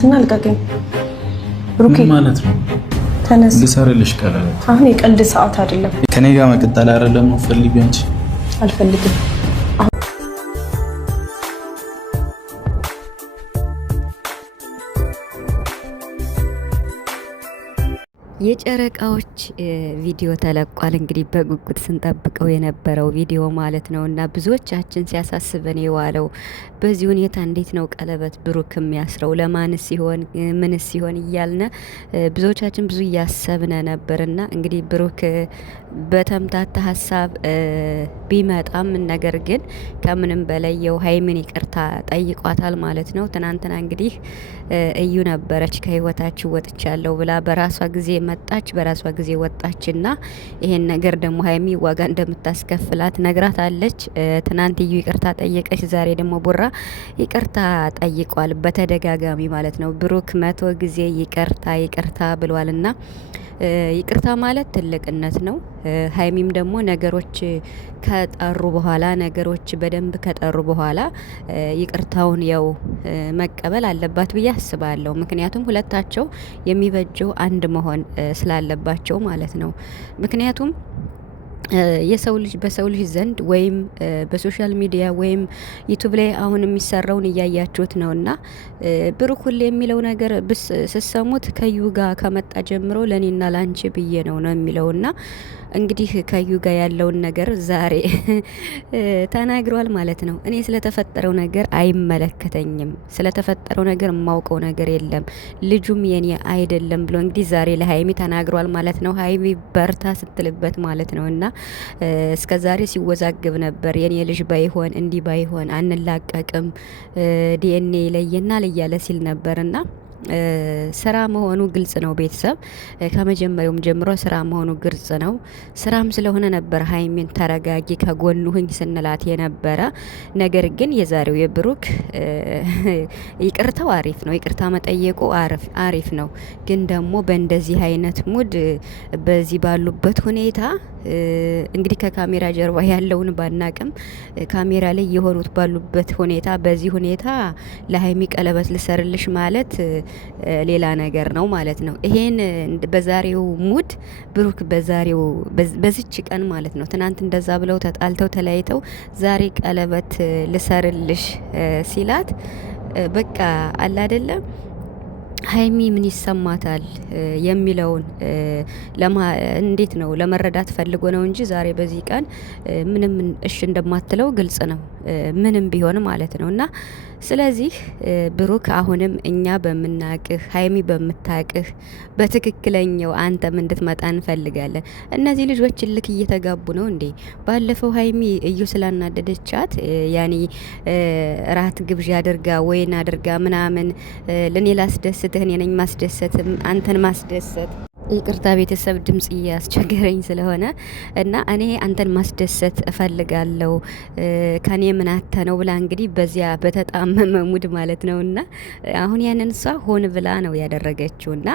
እና ልቀቀኝ ብሩኬ ማለት ነው። ተነስ ልሰርልሽ ቀለበት። አሁን የቀልድ ሰዓት አይደለም። ከኔ ጋር መቀጠል አይደለም ነው ፈልጊው አንቺ። አልፈልግም። የጨረቃዎች ቪዲዮ ተለቋል። እንግዲህ በጉጉት ስንጠብቀው የነበረው ቪዲዮ ማለት ነው እና ብዙዎቻችን ሲያሳስበን የዋለው በዚህ ሁኔታ እንዴት ነው ቀለበት ብሩክ የሚያስረው ለማንስ ሲሆን ምንስ ሲሆን እያልነ ብዙዎቻችን ብዙ እያሰብነ ነበርና እንግዲህ ብሩክ በተምታታ ሀሳብ ቢመጣም ነገር ግን ከምንም በላይ የው ሀይሚን ይቅርታ ጠይቋታል ማለት ነው። ትናንትና እንግዲህ እዩ ነበረች ከህይወታችሁ ወጥቻለሁ ብላ በራሷ ጊዜ መጣች፣ በራሷ ጊዜ ወጣችና ይሄን ነገር ደግሞ ሀይሚ ዋጋ እንደምታስከፍላት ነግራታለች። ትናንት እዩ ይቅርታ ጠየቀች፣ ዛሬ ደግሞ ቡራ ይቅርታ ጠይቋል በተደጋጋሚ ማለት ነው። ብሩክ 100 ጊዜ ይቅርታ ይቅርታ ብሏልና ይቅርታ ማለት ትልቅነት ነው። ሀይሚም ደግሞ ነገሮች ከጠሩ በኋላ ነገሮች በደንብ ከጠሩ በኋላ ይቅርታውን ያው መቀበል አለባት ብዬ አስባለሁ። ምክንያቱም ሁለታቸው የሚበጀው አንድ መሆን ስላለባቸው ማለት ነው። ምክንያቱም የሰው ልጅ በሰው ልጅ ዘንድ ወይም በሶሻል ሚዲያ ወይም ዩቱብ ላይ አሁን የሚሰራውን እያያችሁት ነውና ብሩክ ሁሌ የሚለው ነገር ስሰሙት ከዩ ጋር ከመጣ ጀምሮ ለኔና ላንቺ ብዬ ነው የሚለውና እንግዲህ ከዩ ጋር ያለውን ነገር ዛሬ ተናግሯል ማለት ነው። እኔ ስለተፈጠረው ነገር አይመለከተኝም፣ ስለተፈጠረው ነገር የማውቀው ነገር የለም፣ ልጁም የኔ አይደለም ብሎ እንግዲህ ዛሬ ለሀይሚ ተናግሯል ማለት ነው። ሀይሚ በርታ ስትልበት ማለት ነው እና እስከ ዛሬ ሲወዛግብ ነበር። የኔ ልጅ ባይሆን እንዲህ ባይሆን አንላቀቅም ዲኤንኤ ይለየናል እያለ ሲል ነበርና ስራ መሆኑ ግልጽ ነው። ቤተሰብ ከመጀመሪያውም ጀምሮ ስራ መሆኑ ግልጽ ነው። ስራም ስለሆነ ነበር ሀይሚን ተረጋጊ ከጎኑ ሁኝ ስንላት የነበረ። ነገር ግን የዛሬው የብሩክ ይቅርታው አሪፍ ነው፣ ይቅርታ መጠየቁ አሪፍ ነው። ግን ደግሞ በእንደዚህ አይነት ሙድ በዚህ ባሉበት ሁኔታ እንግዲህ ከካሜራ ጀርባ ያለውን ባናቅም ካሜራ ላይ የሆኑት ባሉበት ሁኔታ በዚህ ሁኔታ ለሀይሚ ቀለበት ልሰርልሽ ማለት ሌላ ነገር ነው ማለት ነው። ይሄን በዛሬው ሙድ ብሩክ በዚች ቀን ማለት ነው ትናንት እንደዛ ብለው ተጣልተው ተለያይተው ዛሬ ቀለበት ልሰርልሽ ሲላት በቃ አለ አይደለም ሀይሚ ምን ይሰማታል የሚለውን እንዴት ነው ለመረዳት ፈልጎ ነው እንጂ ዛሬ በዚህ ቀን ምንም እሺ እንደማትለው ግልጽ ነው፣ ምንም ቢሆን ማለት ነው። እና ስለዚህ ብሩክ አሁንም እኛ በምናቅህ ሀይሚ በምታቅህ በትክክለኛው አንተም እንድትመጣ እንፈልጋለን። እነዚህ ልጆች ልክ እየተጋቡ ነው እንዴ? ባለፈው ሀይሚ እዩ ስላናደደቻት ያኔ ራት ግብዣ አድርጋ ወይን አድርጋ ምናምን ለኔ ላስደስትህ እኔ ነኝ ማስደሰትም አንተን ማስደሰት ይቅርታ ቤተሰብ ድምጽ እያስቸገረኝ ስለሆነ እና እኔ አንተን ማስደሰት እፈልጋለሁ ከኔ ምን አተ ነው ብላ እንግዲህ በዚያ በተጣመመ ሙድ ማለት ነውና አሁን ያንን እሷ ሆን ብላ ነው ያደረገችውና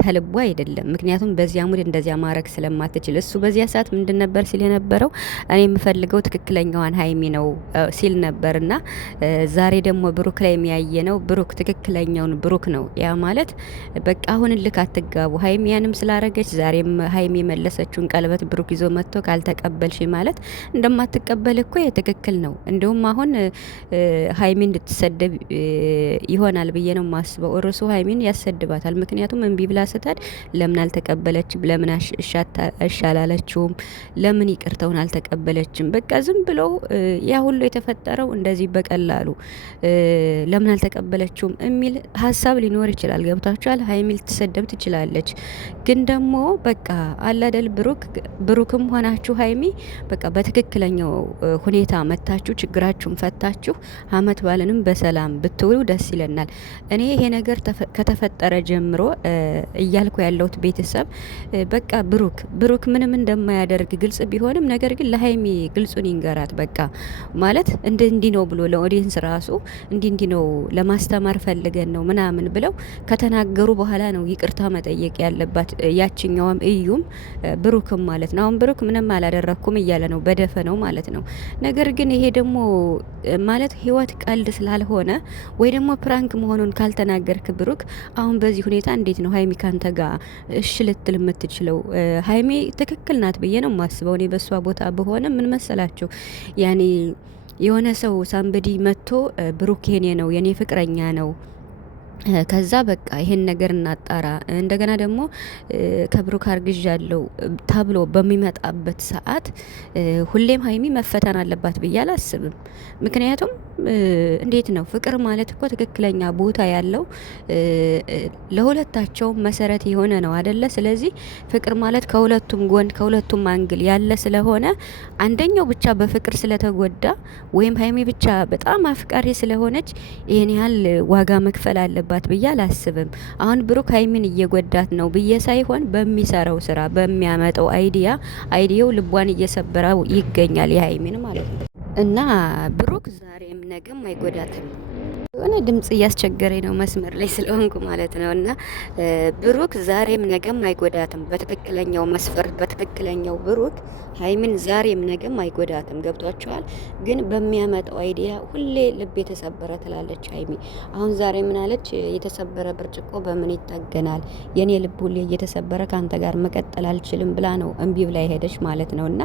ከልቧ አይደለም። ምክንያቱም በዚያ ሙድ እንደዚያ ማድረግ ስለማትችል እሱ በዚያ ሰዓት ምንድን ነበር ሲል የነበረው እኔ የምፈልገው ትክክለኛዋን ሀይሚ ነው ሲል ነበርና ዛሬ ደግሞ ብሩክ ላይ የሚያየ ነው ብሩክ ትክክለኛውን ብሩክ ነው። ያ ማለት በቃ አሁን ልክ አትጋቡ ሀይሚ ያንም ስላረገች ዛሬም ሀይሚ የመለሰችውን ቀለበት ብሩክ ይዞ መጥቶ ካልተቀበልሽ ማለት እንደማትቀበል እኮ የትክክል ነው። እንዲሁም አሁን ሀይሚ እንድትሰደብ ይሆናል ብዬ ነው የማስበው። እርሱ ሀይሚን ያሰድባታል። ምክንያቱም እምቢ ብላ ስትሄድ ለምን አልተቀበለችም? ለምን እሻላለችውም? ለምን ይቅርተውን አልተቀበለችም? በቃ ዝም ብሎ ያ ሁሉ የተፈጠረው እንደዚህ በቀላሉ ለምን አልተቀበለችውም የሚል ሀሳብ ሊኖር ይችላል። ገብታችኋል? ሀይሚ ልትሰደብ ትችላለች። ግን ደግሞ በቃ አላደል ብሩክም ሆናችሁ ሀይሚ በቃ በትክክለኛው ሁኔታ መታችሁ ችግራችሁን ፈታችሁ አመት ባለንም በሰላም ብትውሉ ደስ ይለናል። እኔ ይሄ ነገር ከተፈጠረ ጀምሮ እያልኩ ያለሁት ቤተሰብ በቃ ብሩክ ምንም እንደማያደርግ ግልጽ ቢሆንም ነገር ግን ለሀይሚ ግልጹን ይንገራት። በቃ ማለት እንዲህ ነው ብሎ ለኦዲየንስ ራሱ እንዲህ ነው ለማስተማር ፈልገን ነው ምናምን ብለው ከተናገሩ በኋላ ነው ይቅርታ መጠየቅ ያለባቸው አለባት። ያችኛውም እዩም ብሩክም ማለት ነው። አሁን ብሩክ ምንም አላደረኩም እያለ ነው በደፈነው ማለት ነው። ነገር ግን ይሄ ደግሞ ማለት ህይወት ቀልድ ስላልሆነ ወይ ደግሞ ፕራንክ መሆኑን ካልተናገርክ ብሩክ አሁን በዚህ ሁኔታ እንዴት ነው ሀይሚ ካንተ ጋር እሺ ልትል የምትችለው? ሀይሚ ትክክል ናት ብዬ ነው የማስበው። እኔ በሷ ቦታ በሆነ ምን መሰላችሁ ያኔ የሆነ ሰው ሳምበዲ መጥቶ ብሩክ የኔ ነው የኔ ፍቅረኛ ነው ከዛ በቃ ይሄን ነገር እናጣራ እንደገና ደግሞ ከብሩክ አርግዣለሁ ተብሎ በሚመጣበት ሰዓት ሁሌም ሀይሚ መፈተን አለባት ብዬ አላስብም። ምክንያቱም እንዴት ነው ፍቅር ማለት እኮ ትክክለኛ ቦታ ያለው ለሁለታቸው መሰረት የሆነ ነው አይደለ? ስለዚህ ፍቅር ማለት ከሁለቱም ጎን ከሁለቱም አንግል ያለ ስለሆነ አንደኛው ብቻ በፍቅር ስለተጎዳ ወይም ሀይሚ ብቻ በጣም አፍቃሪ ስለሆነች ይሄን ያህል ዋጋ መክፈል አለባት ብዬ አላስብም። አሁን ብሩክ ሀይሚን እየጎዳት ነው ብዬ ሳይሆን በሚሰራው ስራ በሚያመጣው አይዲያው ልቧን እየሰበረው ይገኛል የሀይሚን ማለት ነው። እና ብሩክ ዛሬም ነገም አይጎዳትም። የሆነ ድምጽ እያስቸገረኝ ነው መስመር ላይ ስለሆንኩ ማለት ነው። እና ብሩክ ዛሬም ነገም አይጎዳትም። በትክክለኛው መስፈርት በትክክለኛው ብሩክ ሀይሚን ዛሬም ነገም አይጎዳትም። ገብቷቸዋል። ግን በሚያመጣው አይዲያ ሁሌ ልብ የተሰበረ ትላለች ሀይሚ። አሁን ዛሬ ምን አለች? የተሰበረ ብርጭቆ በምን ይጠገናል? የኔ ልብ ሁሌ እየተሰበረ ከአንተ ጋር መቀጠል አልችልም ብላ ነው እምቢ ብላ ሄደች ማለት ነው። እና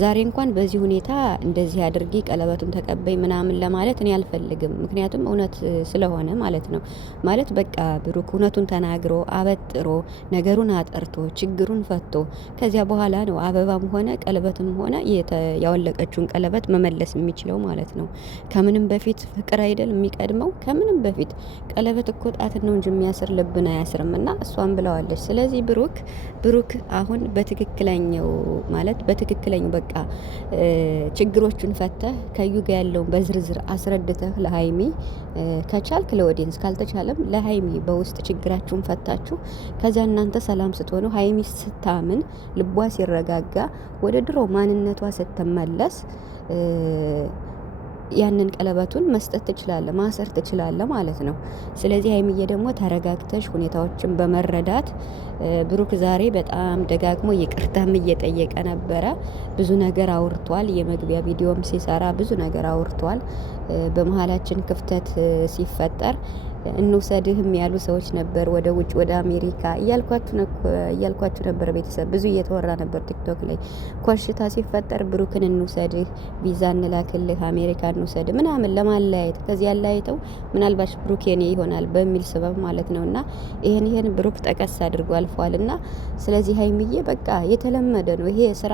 ዛሬ እንኳን በዚህ ሁኔታ እንደዚህ አድርጊ ቀለበቱን ተቀበይ ምናምን ለማለት እኔ አልፈልግም። ምክንያቱም እውነት ስለሆነ ማለት ነው። ማለት በቃ ብሩክ እውነቱን ተናግሮ አበጥሮ ነገሩን አጠርቶ ችግሩን ፈቶ ከዚያ በኋላ ነው አበባም ሆነ ቀለበትም ሆነ ያወለቀችውን ቀለበት መመለስ የሚችለው ማለት ነው። ከምንም በፊት ፍቅር አይደል የሚቀድመው? ከምንም በፊት ቀለበት እኮ ጣትን ነው እንጂ የሚያስር ልብን አያስርም። እና እሷን ብለዋለች። ስለዚህ ብሩክ አሁን በትክክለኛው ማለት በትክክለኛው በቃ ችግሮቹን ፈተህ ከዩ ጋር ያለውን በዝርዝር አስረድተህ ለሀይሚ ከቻልክ ለኦዲየንስ ካልተቻለም ለሀይሚ በውስጥ ችግራችሁን ፈታችሁ ከዛ እናንተ ሰላም ስትሆኑ ሀይሚ ስታምን ልቧ ሲረጋጋ ወደ ድሮ ማንነቷ ስትመለስ ያንን ቀለበቱን መስጠት ትችላለ ማሰር ትችላለ ማለት ነው። ስለዚህ ሀይሚዬ ደግሞ ተረጋግተሽ ሁኔታዎችን በመረዳት ብሩክ ዛሬ በጣም ደጋግሞ ይቅርታም እየጠየቀ ነበረ። ብዙ ነገር አውርቷል። የመግቢያ ቪዲዮም ሲሰራ ብዙ ነገር አውርቷል። በመሀላችን ክፍተት ሲፈጠር እንውሰድህም ያሉ ሰዎች ነበር። ወደ ውጭ ወደ አሜሪካ እያልኳችሁ ነበር። ቤተሰብ ብዙ እየተወራ ነበር ቲክቶክ ላይ። ኮሽታ ሲፈጠር ብሩክን እንውሰድህ፣ ቪዛ እንላክልህ፣ አሜሪካ እንውሰድ ምናምን ለማለያየት ከዚህ ያለያይተው ምናልባት ብሩክ የኔ ይሆናል በሚል ስበብ ማለት ነው። እና ይሄን ብሩክ ጠቀስ አድርጎ አልፏል። እና ስለዚህ ሀይሚዬ በቃ የተለመደ ነው ይሄ ስራ